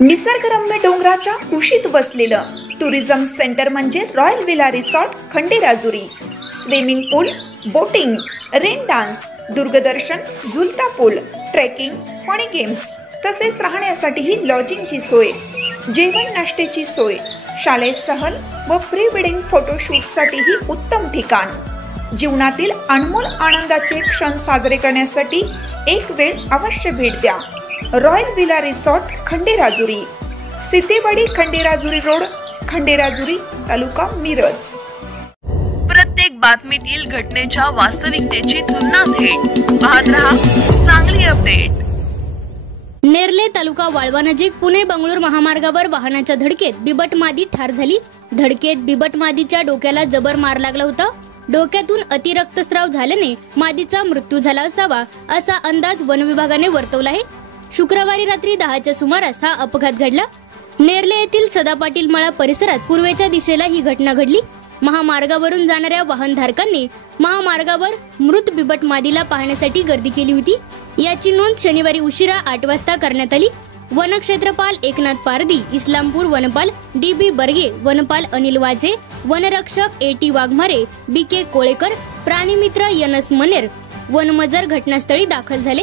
निसर्गरम्य डोंगराच्या कुशीत बसलेलं टुरिझम सेंटर म्हणजे royal villa resort Khanderajuri. Swimming pool, boating, rain dance, दूरदर्शन, झुलता पूल, ट्रेकिंग, फनी गेम्स तसेच राहण्यासाठीही लॉजिंगची सोय, जेवण नाश्त्याची सोय, शालेय सहल व प्री वेडिंग फोटोशूटसाठीही उत्तम ठिकाण। जीवनातील अनमोल आनंदाचे क्षण साजरे करण्यासाठी एक वेळ अवश्य भेट द्या। Royal villa resort Khanderajuri, Sitewadi Khanderajuri road, Khanderajuri, taluka Miraj. प्रत्येक बातमीतील घटनेच्या वास्तविकतेची तुलना थेट पाहत रहा चांगली अपडेट। नेरले तालुका वाळवा नजीक पुणे बंगळूर महामार्गावर वाहनाच्या धडकेत बिबट मादी ठार झाली। धडकेत बिबट मादीच्या डोक्याला जबर मार लागला होता। डोक्यातून अतिरक्तस्राव झाल्याने मादीचा मृत्यू झाला असावा असा अंदाज वन विभागाने वर्तवला आहे। शुक्रवारी रात्री 10च्या सुमारास हा अपघात घडला। नेरले येथील सदा पाटील मळा परिसरात पूर्वेच्या दिशेला ही घटना घडली। महामार्गावरून जाणाऱ्या वाहनधारकांनी महामार्गावर मृत बिबट मादीला पाहण्यासाठी गर्दी केली होती। याची नोंद शनिवारी उशिरा 8 वाजता करण्यात आली। वनक्षेत्रपाल एकनाथ पारदी, इस्लामपूर वनपाल DB बर्गे, वनपाल अनिल वाझे, वनरक्षक AT Waghmare, BK Kolekar, प्राणीमित्र YNS Maner, वनमजर घटनास्थळी दाखल झाले।